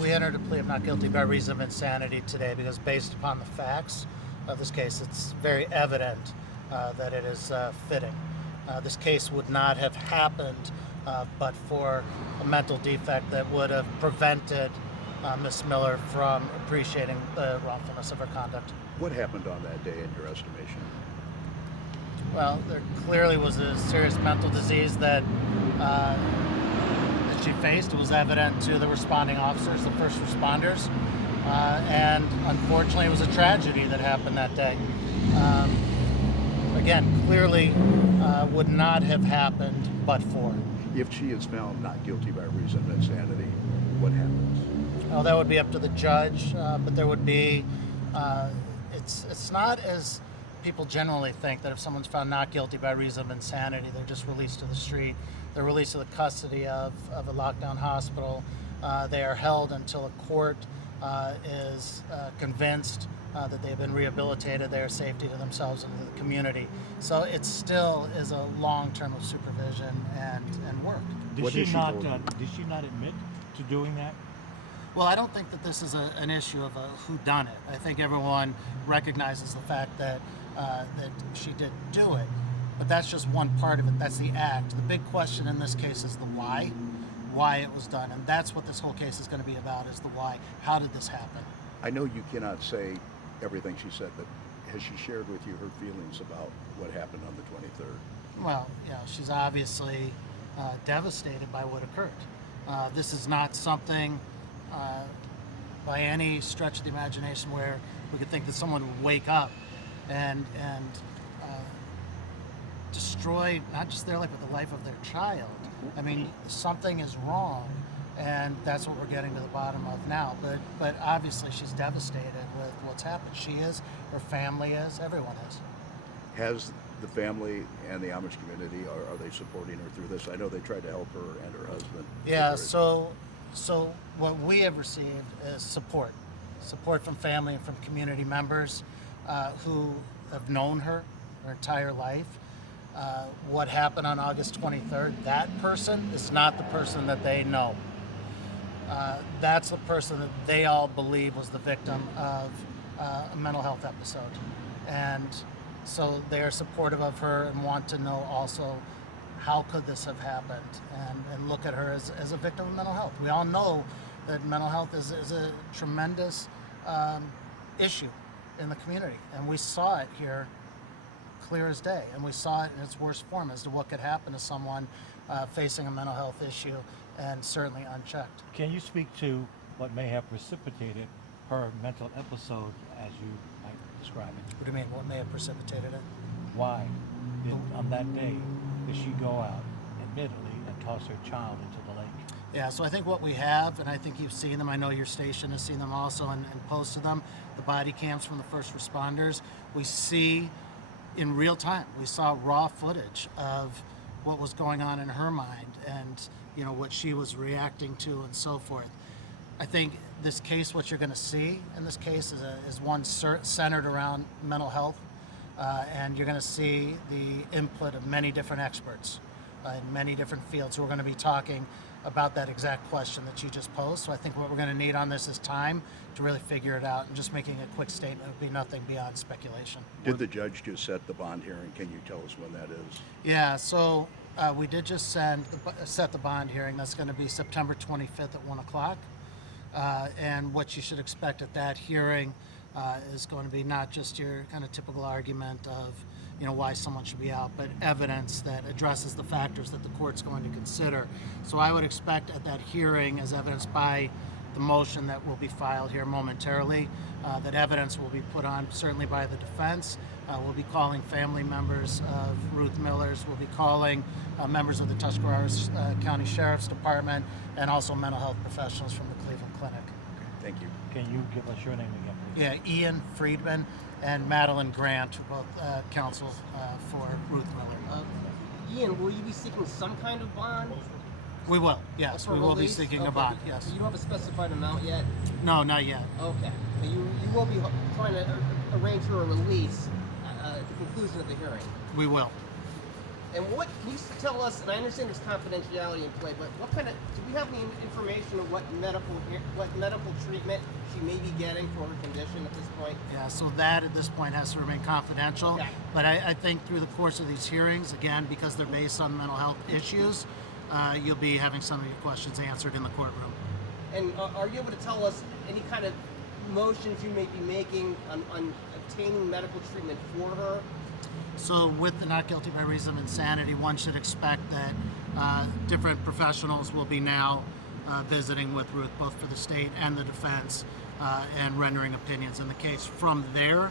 We entered a plea of not guilty by reason of insanity today because based upon the facts of this case, it's very evident that it is fitting. This case would not have happened but for a mental defect that would have prevented Ms. Miller from appreciating the wrongfulness of her conduct. What happened on that day in your estimation? Well, there clearly was a serious mental disease that she faced. It was evident to the responding officers, the first responders, and unfortunately it was a tragedy that happened that day. Again, clearly would not have happened but for. If she is found not guilty by reason of insanity, what happens? Well, that would be up to the judge, but there would be, it's not as people generally think that if someone's found not guilty by reason of insanity, they're just released to the street. They're released to the custody of a lockdown hospital. They are held until a court is convinced that they've been rehabilitated, they are safety to themselves and to the community. So it still is a long term of supervision and work. Did she not admit to doing that? Well, I don't think that this is an issue of a whodunit. I think everyone recognizes the fact that that she did do it, but that's just one part of it. That's the act. The big question in this case is the why it was done, and that's what this whole case is going to be about, is the why. How did this happen? I know you cannot say everything she said, but has she shared with you her feelings about what happened on the 23rd? Well, she's obviously devastated by what occurred. This is not something by any stretch of the imagination where we could think that someone would wake up and destroy not just their life but the life of their child. I mean, something is wrong, and that's what we're getting to the bottom of now. But obviously she's devastated with what's happened. She is, her family is, everyone is. Has the family and the Amish community, are they supporting her through this? I know they tried to help her and her husband. Yeah, so what we have received is support from family and from community members who have known her entire life. What happened on August 23rd, that person is not the person that they know. That's the person that they all believe was the victim of a mental health episode. And so they are supportive of her and want to know also how could this have happened, and look at her as a victim of mental health. We all know that mental health is a tremendous issue in the community, and we saw it here clear as day, and we saw it in its worst form as to what could happen to someone facing a mental health issue, and certainly unchecked. Can you speak to what may have precipitated her mental episode as you might describe it? What do you mean, what may have precipitated it? Why did, on that day, did she go out, admittedly, and toss her child into the lake? Yeah, so I think what we have, and I think you've seen them, I know your station has seen them also and posted them, the body cams from the first responders. We see in real time, we saw raw footage of what was going on in her mind and what she was reacting to and so forth. I think this case, what you're going to see in this case is one centered around mental health, and you're going to see the input of many different experts in many different fields who are going to be talking about that exact question that you just posed. So I think what we're going to need on this is time to really figure it out, and just making a quick statement would be nothing beyond speculation. Did the judge just set the bond hearing? Can you tell us when that is? Yeah, so we did just set the bond hearing. That's going to be September 25th at 1 o'clock. And what you should expect at that hearing is going to be not just your kind of typical argument of why someone should be out, but evidence that addresses the factors that the court's going to consider. So I would expect at that hearing, as evidenced by the motion that will be filed here momentarily, that evidence will be put on certainly by the defense. We'll be calling family members of Ruth Miller's. We'll be calling members of the Tuscarawas County Sheriff's Department, and also mental health professionals from the Cleveland Clinic. Okay, thank you. Can you give us your name again, please? Yeah, Ian Friedman and Madeline Grant, who both counsel for Ruth Miller. Ian, will you be seeking some kind of bond? We will, yes. For We will be release? seeking Okay. a bond, yes. You don't have a specified amount yet? No, not yet. Okay. But you will be trying to arrange for a release at the conclusion of the hearing? We will. And what can you tell us? And I understand there's confidentiality in play, but what kind of do we have any information of what medical treatment she may be getting for her condition at this point? Yeah, so that at this point has to remain confidential. Okay. But I think through the course of these hearings, again, because they're based on mental health issues, you'll be having some of your questions answered in the courtroom. And are you able to tell us any kind of motions you may be making on obtaining medical treatment for her? So with the not guilty by reason of insanity, one should expect that different professionals will be now visiting with Ruth, both for the state and the defense, and rendering opinions in the case. From there,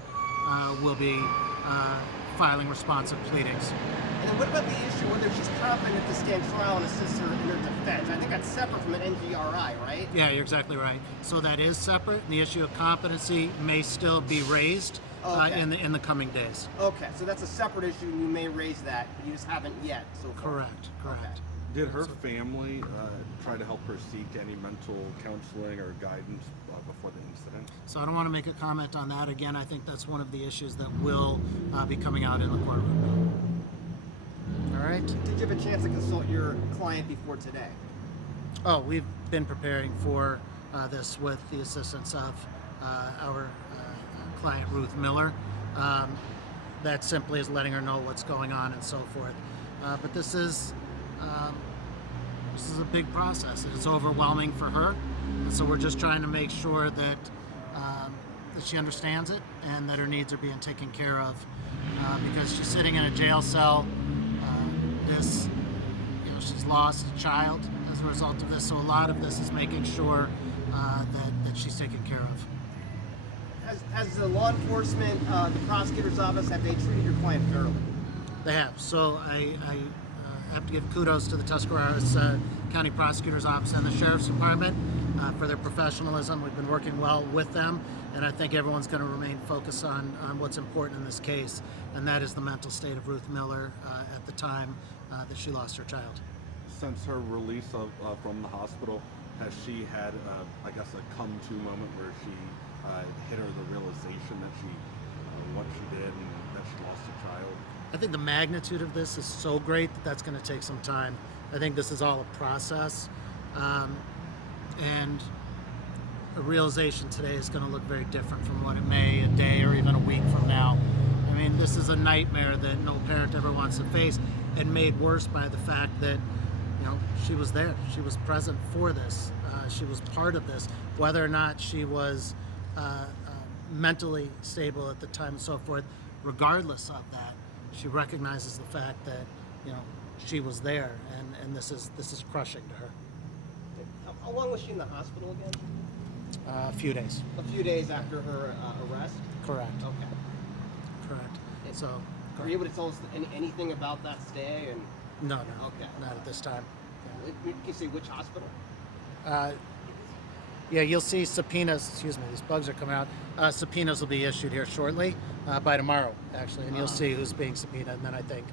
we'll be filing responsive pleadings. And then what about the issue whether she's competent to stand trial and assist her in her defense? I think that's separate from an NGRI, right? Yeah, you're exactly right. So that is separate. The issue of competency may still be raised Okay. in the coming days. Okay, so that's a separate issue, and you may raise that, but you just haven't yet so far. Correct. Okay. Did her family try to help her seek any mental counseling or guidance before the incident? So I don't want to make a comment on that. Again, I think that's one of the issues that will be coming out in the courtroom. All right. Did you have a chance to consult your client before today? Oh, we've been preparing for this with the assistance of our client, Ruth Miller. That simply is letting her know what's going on and so forth. But this is a big process. And it's overwhelming for her, and so we're just trying to make sure that that she understands it and that her needs are being taken care of. Because she's sitting in a jail cell. She's lost a child as a result of this. So a lot of this is making sure that she's taken care of. Has the law enforcement, the prosecutor's office, have they treated your client fairly? They have. So I have to give kudos to the Tuscarawas County Prosecutor's Office and the Sheriff's Department for their professionalism. We've been working well with them, and I think everyone's going to remain focused on what's important in this case, and that is the mental state of Ruth Miller at the time that she lost her child. Since her release from the hospital, has she had, I guess, a come-to moment where she hit her the realization that what she did and that she lost a child? I think the magnitude of this is so great that that's going to take some time. I think this is all a process, and a realization today is going to look very different from what it may a day or even a week from now. I mean, this is a nightmare that no parent ever wants to face, and made worse by the fact that she was there. She was present for this. She was part of this. Whether or not she was mentally stable at the time and so forth, regardless of that, she recognizes the fact that she was there, and this is crushing to her. How long was she in the hospital again? A few days. A few days after her arrest? Correct. Okay. Correct. So. Are you able to tell us anything about that stay? And No. Okay. Not at this time. Can you say which hospital? Yeah, you'll see subpoenas. Excuse me, these bugs are coming out. Subpoenas will be issued here shortly, by tomorrow, actually, and you'll see who's being subpoenaed. And then I think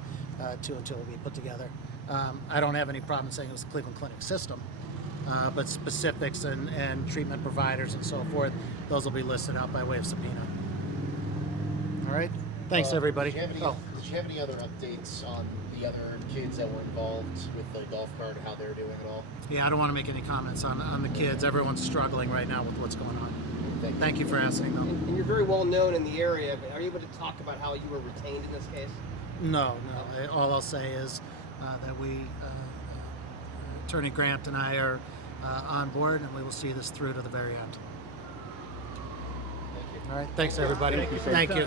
2 and 2 will be put together. I don't have any problem saying it was the Cleveland Clinic system, but specifics and treatment providers and so forth, those will be listed out by way of subpoena. All right. Thanks, everybody. Did you have any other updates on the other kids that were involved with the golf cart, how they're doing at all? Yeah, I don't want to make any comments on the kids. Everyone's struggling right now with what's going on. Thank you for asking, though. And you're very well known in the area, but are you able to talk about how you were retained in this case? No. All I'll say is that we, Attorney Grant and I are on board, and we will see this through to the very end. Thank you. All right. Thanks, everybody. Thank you.